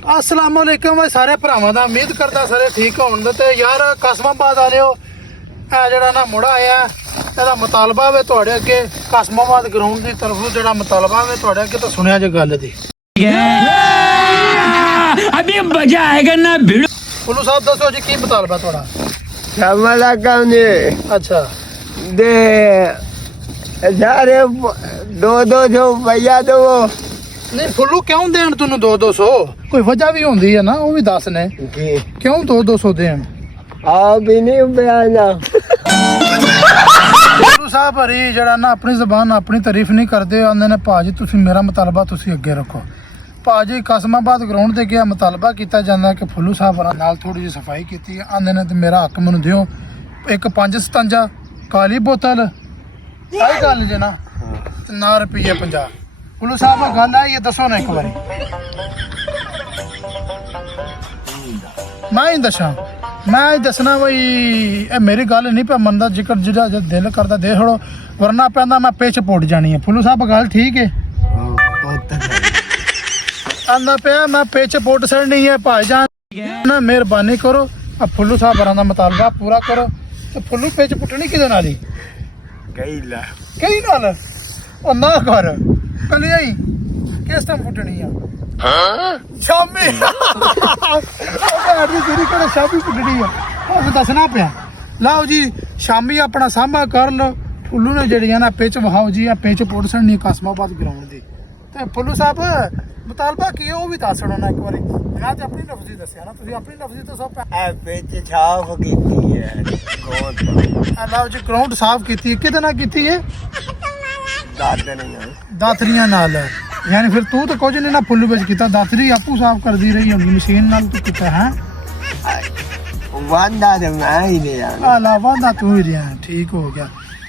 अस्सलाम वालेकुम भाई सारे भरावां दा उम्मीद करदा सारे ठीक होण ते यार कासमाबाद आ रहे हो ਇਹ ਜਿਹੜਾ ਨਾ ਮੁੰਡਾ ਆਇਆ ਇਹਦਾ ਮੁਤਾਲਬਾ ਵੇ ਤੁਹਾਡੇ ਅੱਗੇ ਕਾਸਮਾਬਾਦ ਗਰਾਊਂਡ ਦੀ ਤਰਫੋਂ ਜਿਹੜਾ ਮੁਤਾਲਬਾ ਵੇ ਤੁਹਾਡੇ ਅੱਗੇ ਤਾਂ ਸੁਣਿਆ ਜੇ ਗੱਲ ਦੀ अभी मजा आएगा ना भिड़ो ਪੁੱਲੂ ਸਾਹਿਬ ਦੱਸੋ ਜੀ ਕੀ ਮੁਤਾਲਬਾ ਤੁਹਾਡਾ ਸ਼ਾਮਲਾ ਕਾਉਂਦੇ ਅੱਛਾ ਦੇ ਸਾਰੇ 200 ਰੁਪਇਆ ਦੋ ਨਹੀਂ ਫੁੱਲੂ ਕਿਉਂ ਦੇਣ ਤੈਨੂੰ 200 ਕੋਈ ਵਜ੍ਹਾ ਵੀ ਹੁੰਦੀ ਹੈ ਨਾ ਉਹ ਵੀ ਦੱਸ ਨੇ ਕੀ ਕਿਉਂ 200 ਦੇਣ ਆ ਵੀ ਨਹੀਂ ਬਿਆਨਾ ਗੁਰੂ ਸਾਹਿਬ ਹਰੀ ਜਿਹੜਾ ਨਾ ਆਪਣੀ ਜ਼ਬਾਨ ਆਪਣੀ ਤਾਰੀਫ ਨਹੀਂ ਕਰਦੇ ਆਂਦੇ ਨੇ ਭਾਜੀ ਤੁਸੀਂ ਮੇਰਾ ਮੁਤਾਲਬਾ ਤੁਸੀਂ ਅੱਗੇ ਰੱਖੋ ਭਾਜੀ ਕਾਸਮਾਬਾਦ ਗਰਾਊਂਡ ਤੇ ਗਿਆ ਮੁਤਾਲਬਾ ਕੀਤਾ ਜਾਂਦਾ ਕਿ ਫੁੱਲੂ ਸਾਹਿਬ ਨਾਲ ਥੋੜੀ ਜਿਹੀ ਸਫਾਈ ਕੀਤੀ ਆਂਦੇ ਨੇ ਤੇ ਮੇਰਾ ਹੱਕ ਮੈਨੂੰ ਦਿਓ ਇੱਕ 557 ਕਾਲੀ ਬੋਤਲ ਆਈ ਗੱਲ ਜੇ ਨਾ ਤੇ ਨਾ ਰੁਪਈਏ 50 ਫੁੱਲੂ ਸਾਹਿਬ ਗੱਲ ਆ ਇਹ ਦੱਸੋ ਨਾ ਇੱਕ ਵਾਰੀ ਮੈਂ ਹੀ ਦੱਸਾਂ ਮੈਂ ਦੱਸਣਾ ਬਈ ਇਹ ਮੇਰੀ ਗੱਲ ਨਹੀਂ ਪਿਆ ਮੰਨਦਾ ਜ਼ਿਕਰ ਜਿਹੜਾ ਦਿਲ ਕਰਦਾ ਦੇ ਛੜੋ ਵਰਨਾ ਪੈਂਦਾ ਮੈਂ ਪਿੱਛ ਪੁੱਟ ਜਾਣੀ ਹੈ ਫੁੱਲੂ ਸਾਹਿਬ ਗੱਲ ਠੀਕ ਹੈ ਆਂਦਾ ਪਿਆ ਮੈਂ ਪਿੱਛ ਪੁੱਟ ਛੜਨੀ ਹੈ ਭਾਈਜਾਨ ਨਾ ਮਿਹਰਬਾਨੀ ਕਰੋ ਆ ਫੁੱਲੂ ਸਾਹਿਬ ਹਰਾਂ ਦਾ ਮੁਤਾਲਬਾ ਪੂਰਾ ਕਰੋ ਤੇ ਫੁੱਲੂ ਪਿੱਛ ਪੁੱਟਣੀ ਕਿਹਦੇ ਨਾਲ ਹੀ ਕਈ ਨਾਲ ਉਹ ਨਾ ਕਰ ਕੱਲੇ ਆਈ ਕਿਸ ਟਾਈਮ ਪੁੱਟਣੀ ਆ ਸ਼ਾਮੀ ਉਹ ਜਿਹੜੀ ਕਿਹੜੇ ਸ਼ਾਮੀ ਪੁੱਟਣੀ ਆ ਉਹ ਦੱਸਣਾ ਪਿਆ ਲਓ ਜੀ ਸ਼ਾਮੀ ਆਪਣਾ ਸਾਂਭਾ ਕਰ ਲਓ ਫੁੱਲੂ ਨੇ ਜਿਹੜੀਆਂ ਨਾ ਪਿੱਚ ਵਹਾਓ ਜੀ ਆ ਪਿੱਚ ਪੁੱਟ ਛੜਨੀ ਕਾਸਮਾਬਾਦ ਗਰਾਊਂਡ ਦੀ ਤੇ ਫੁੱਲੂ ਸਾਹਿਬ ਮੁਤਾਲਬਾ ਕੀ ਉਹ ਵੀ ਦੱਸ ਨਾ ਇੱਕ ਵਾਰੀ ਮੈਂ ਤੇ ਆਪਣੀ ਲਫ਼ਜ਼ੀ ਦੱਸਿਆ ਨਾ ਤੁਸੀਂ ਆਪਣੀ ਲਫ਼ਜ਼ੀ ਦੱਸੋ ਐ ਵਿੱਚ ਛਾਪ ਕੀਤੀ ਹੈ ਲਓ ਜੀ ਗਰਾਊਂਡ ਸਾਫ਼ ਕੀਤੀ ਕਿਹਦੇ ਨਾਲ ਕੀਤੀ ਹੈ ਦਾਤਰੀਆਂ ਨਾਲ ਯਾਨੀ ਫਿਰ ਤੂੰ ਤਾਂ ਕੁਝ ਨਹੀਂ ਨਾ ਫੁੱਲੂ ਵਿੱਚ ਕੀਤਾ ਦਾਤਰੀ ਆਪੂ ਸਾਫ਼ ਕਰਦੀ ਰਹੀ ਹੋਗੀ ਮਸ਼ੀਨ ਨਾਲ ਤੂੰ ਕੀਤਾ ਹੈ ਵਾਂਦਾ ਤੇ ਮੈਂ ਹੀ ਨੇ ਆ ਲਾ ਵਾਂਦਾ ਤੂੰ ਹੀ ਰਿਹਾ ਠੀਕ ਹੋ ਗਿਆ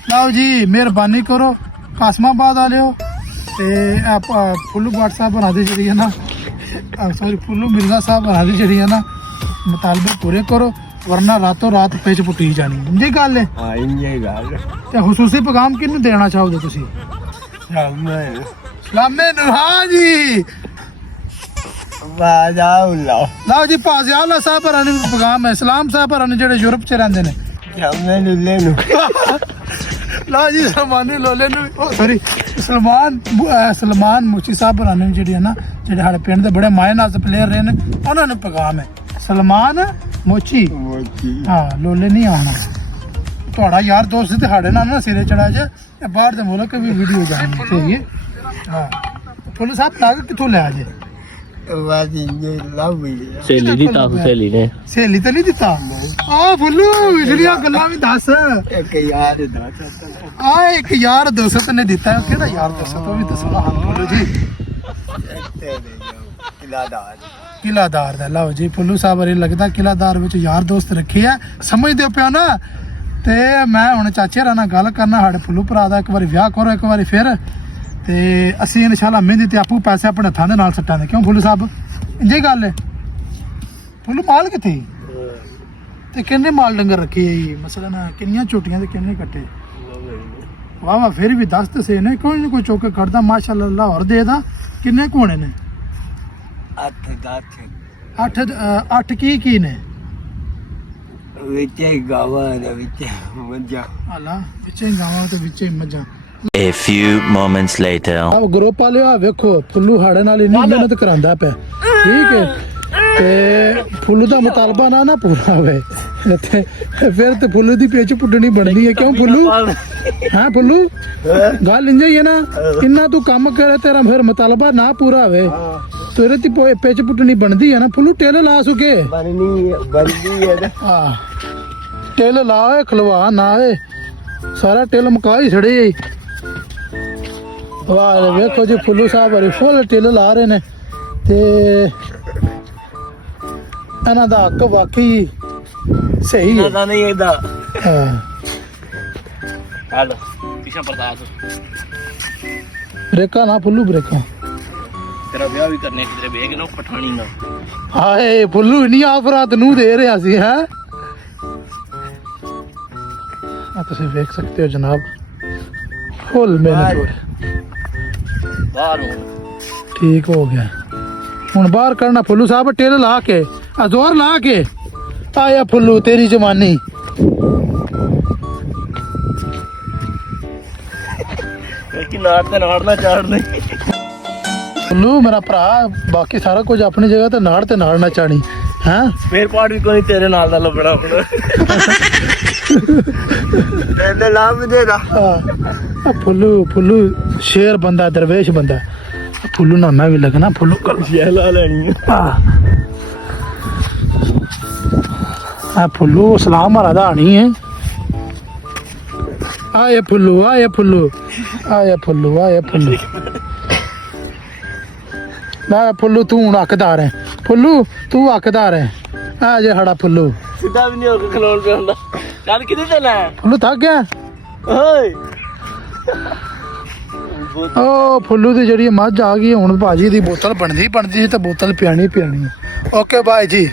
ਲਓ ਜੀ ਮਿਹਰਬਾਨੀ ਕਰੋ ਕਾਸਮਾਬਾਦ ਵਾਲਿਓ ਤੇ ਫੁੱਲੂ ਬਾਟ ਸਾਹਿਬ ਬਣਾ ਦੇ ਜਿਹੜੀ ਹੈ ਨਾ ਸੌਰੀ ਫੁੱਲੂ ਮਿਰਜ਼ਾ ਸਾਹਿਬ ਬਣਾ ਦੇ ਜਿਹੜੀ ਹੈ ਨਾ ਮੁਤਾਲਬੇ ਪੂਰੇ ਕਰੋ ਵਰਨਾ ਰਾਤੋਂ ਰਾਤ ਪਿੱਛ ਪੁੱਟੀ ਜਾਣੀ ਇੰਜੀ ਗੱਲ ਹੈ ਹਾਂ ਇੰਜੀ ਗੱਲ ਤੇ ਖੁਸੂਸੀ ਪੈਗਾਮ ਕਿਹਨੂੰ ਦੇਣਾ ਚਾਹੋਗੇ ਤੁਸੀਂ ਸਲਾਮੇ ਨੂੰ ਹਾਂ ਜੀ ਵਾਜਾਉ ਲਓ ਜੀ ਭਾਜ਼ੀ ਆਲਾ ਸਾਹਿਬ ਹਰਾਂ ਨੂੰ ਪੈਗਾਮ ਹੈ ਇਸਲਾਮ ਸਾਹਿਬ ਹਰਾਂ ਜਿਹੜੇ ਯੂਰਪ ਚ ਰਹਿੰਦੇ ਨੇ ਸ਼ਾਮੇ ਲੁੱਲੇ ਨੂੰ ਲਓ ਜੀ ਸਲਮਾਨੀ ਲੋਲੇ ਨੂੰ ਸੌਰੀ ਸਲਮਾਨ ਮੁਚੀ ਸਾਹਿਬ ਹਰਾਂ ਨੂੰ ਜਿਹੜੀ ਹੈ ਨਾ ਜਿਹੜੇ ਸਾਡੇ ਪਿੰਡ ਦੇ ਬੜੇ ਮਾਏ ਨਾਲ ਪਲੇਅਰ ਰਹੇ ਨੇ ਉਹਨਾਂ ਨੂੰ ਪੈਗਾਮ ਹੈ ਸਲਮਾਨ ਮੋਚੀ ਹਾਂ ਲੋਲੇ ਨਹੀਂ ਆਉਣਾ ਤੁਹਾਡਾ ਯਾਰ ਦੋਸਤ ਤੇ ਸਾਡੇ ਨਾਲ ਨਾ ਸਿਰੇ ਚੜਾ ਜੇ ਬਾਹਰ ਦੇ ਮੁਲਕ ਵੀ ਵੀਡੀਓ ਜਾਣੀ ਚਾਹੀਏ ਹਾਂ ਫੁੱਲੂ ਸਾਹਿਬ ਲਾਗ ਕਿੱਥੋਂ ਲਿਆ ਜੇ सहेली दी ताकू सहेली ने ਸਹੇਲੀ ਤਾਂ ਨਹੀਂ ਦਿੱਤਾ ਆ ਫੁੱਲੂ ਜਿਹੜੀਆਂ ਗੱਲਾਂ ਵੀ ਦੱਸ ਇੱਕ ਯਾਰ ਆ ਇੱਕ ਯਾਰ ਦੋਸਤ ਨੇ ਦਿੱਤਾ ਕਿਹੜਾ ਯਾਰ ਦੋਸਤ ਉਹ ਵੀ ਦੱਸੋ ਨਾ ਫੁੱਲੂ ਜੀ ਕਿਲਾਦਾਰ ਦਾ ਲਓ ਜੀ ਫੁੱਲੂ ਸਾਹਿਬ ਵਰੀ ਲੱਗਦਾ ਕਿਲਾਦਾਰ ਵਿੱਚ ਯਾਰ ਦੋਸਤ ਰੱਖੇ ਆ ਸਮਝਦੇ ਪਿਓ ਨਾ ਤੇ ਮੈਂ ਹੁਣ ਚਾਚੇ ਨਾਲ ਗੱਲ ਕਰਨਾ ਸਾਡੇ ਫੁੱਲੂ ਭਰਾ ਦਾ ਇੱਕ ਵਾਰੀ ਵਿਆਹ ਕਰੋ ਇੱਕ ਵਾਰੀ ਫਿਰ ਤੇ ਅਸੀਂ ਇਨਸ਼ਾਅੱਲਾ ਮਹਿੰਦੀ ਤੇ ਆਪੂ ਪੈਸੇ ਆਪਣੇ ਹੱਥਾਂ ਦੇ ਨਾਲ ਸੱਟਾਂਗੇ ਕਿਉਂ ਫੁੱਲੂ ਸਾਹਿਬ ਇੰਜੀ ਗੱਲ ਹੈ ਫੁੱਲੂ ਮਾਲ ਕਿੱਥੇ ਤੇ ਕਿੰਨੇ ਮਾਲ ਡੰਗਰ ਰੱਖੇ ਆ ਜੀ ਮਸਲਨ ਕਿੰਨੀਆਂ ਝੋਟੀਆਂ ਤੇ ਕਿੰਨੇ ਕੱਟੇ ਵਾਹ ਵਾਹ ਫਿਰ ਵੀ ਦੱਸ ਤੇ ਸੇ ਨੇ ਕੋਈ ਨਹੀਂ ਕੋਈ ਚੌਕੇ ਕੱਢਦਾ ਮਾਸ਼ਾਅੱਲਾ ਲਾਹੌਰ ਦੇ ਦਾ ਕਿੰਨੇ ਕੋਣੇ ਨੇ 8 ਕੀ ਨੇ ਵਿੱਚ ਗਾਵਾਂ ਦੇ ਵਿੱਚ ਮੱਝਾਂ ਹਾਲਾ ਵਿੱਚੇ ਗਾਵਾਂ ਤੇ ਵਿੱਚੇ ਮੱਝਾਂ A few moments later. ਆਹ ਗਰੁੱਪ ਵਾਲਿਓ ਵੇਖੋ ਫੁੱਲੂ ਸਾਡੇ ਨਾਲ ਇੰਨੀ ਮਿਹਨਤ ਕਰਾਂਦਾ ਪਿਆ ਠੀਕ ਹੈ ਤੇ ਫੁੱਲੂ ਦਾ ਮੁਤਾਲਬਾ ਨਾ ਪੂਰਾ ਹੋਵੇ ਤੇ ਫਿਰ ਤੇ ਫੁੱਲੂ ਦੀ ਪਿੱਛ ਪੁੱਟਣੀ ਬਣਦੀ ਹੈ ਕਿਉਂ ਫੁੱਲੂ ਹਾਂ ਫੁੱਲੂ ਗੱਲ ਇੰਜ ਹੀ ਹੈ ਨਾ ਇੰਨਾ ਤੂੰ ਕੰਮ ਕਰੇ ਤੇਰਾ ਫਿਰ ਮੁਤਾਲਬਾ ਨਾ ਪੂਰਾ ਹੋਵੇ ਤੇਰੇ ਤੇ ਪਿੱਛ ਪੁੱਟਣੀ ਬਣਦੀ ਹੈ ਨਾ ਫੁੱਲੂ ਟੇਲ ਲਾ ਸੁਕੇ ਬਣਦੀ ਹੈ ਆ ਟੇਲ ਲਾ ਖਲਵਾ ਨਾ ਏ ਸਾਰਾ ਟੇਲ ਮੁਕਾ ਹੀ ਛੜੇ ਵਾਹ ਵੇਖੋ ਜੀ ਫੁੱਲੂ ਸਾਹਿਬ ਹਰੀ ਫੁੱਲ ਟਿੱਲ ਲਾ ਰਹੇ ਨੇ ਤੇ ਇਹਨਾਂ ਦਾ ਹੱਕ ਵਾਕਈ ਸਹੀ ਹੈ ਨਾ ਨਹੀਂ ਇਹਦਾ ਹਾਂ हेलो पीछे बर्दाश्त ਬ੍ਰੇਕਾਂ ਨਾ ਫੁੱਲੂ ਬ੍ਰੇਕਾਂ तेरा ब्याह भी करने किधरे बेग ना पठानी ना ਹਾਏ ਫੁੱਲੂ ਨਹੀਂ ਆਫਰਾਤ ਨੂੰ ਦੇ ਰਿਹਾ ਸੀ ਹੈ ਆ ਤੁਸੀਂ ਵੇਖ ਸਕਦੇ ਹੋ ਜਨਾਬ ਫੁੱਲ ਮਿਹਨਤ ਹੋ ਰਹੀ बाहर ठीक हो गया ਹੁਣ ਬਾਹਰ ਕੱਢਣਾ ਫੁੱਲੂ ਸਾਹਿਬ ਟੇਲ ਲਾ ਕੇ ਆ ਜ਼ੋਰ ਲਾ ਕੇ ਆਇਆ ਫੁੱਲੂ ਤੇਰੀ ਜਵਾਨੀ ਕਿ ਨਾੜ ਤੇ ਨਾੜ ਨਾ ਚਾੜਨੇ ਫੁੱਲੂ ਮੇਰਾ ਭਰਾ ਬਾਕੀ ਸਾਰਾ ਕੁਝ ਆਪਣੀ ਜਗ੍ਹਾ ਤੇ ਨਾਲ ਨਾ ਚਾਣੀ ਹੈਂ ਫੇਰ ਪਾੜ ਵੀ ਕੋਈ ਤੇਰੇ ਨਾਲ ਦਾ ਲੱਭਣਾ ਹੁਣ ਇਹਨੇ ਲਾਭ ਦੇ ਦਾ ਆ ਫੁੱਲੂ ਸ਼ੇਰ ਬੰਦਾ ਦਰਵੇਸ਼ ਬੰਦਾ ਫੁੱਲੂ ਨਾ ਮੈਂ ਵੀ ਲੱਗਣਾ ਫੁੱਲੂ ਕਰ ਲਾ ਲੈਣੀ ਆ ਫੁੱਲੂ ਸਲਾਮ ਮਾਰਾ ਦਾ ਆਣੀ ਹੈ ਆਏ ਫੁੱਲੂ ਮੈਂ ਫੁੱਲੂ ਤੂੰ ਹੁਣ ਹੱਕਦਾਰ ਹੈ ਫੁੱਲੂ ਤੂੰ ਹੱਕਦਾਰ ਹੈ ਆ ਜੇ ਹੜਾ ਫੁੱਲੂ ਸਿੱਧਾ ਵੀ ਨਹੀਂ ਹੋ ਕੇ ਖਲੋਣ ਪਿਆ ਹੁੰਦਾ ਕੱਲ ਕਿੱਥੇ ਚੱਲਾ ਫੁੱਲੂ ਥੱਕ ਗਿਆ ਓਏ ਓ ਫੁੱਲੂ ਦੀ ਜਿਹੜੀ ਮੱਝ ਆ ਗਈ ਹੁਣ ਭਾਜੀ ਦੀ ਬੋਤਲ ਬਣਦੀ ਸੀ ਤੇ ਬੋਤਲ ਪਿਆਣੀ ਓਕੇ ਬਾਏ ਜੀ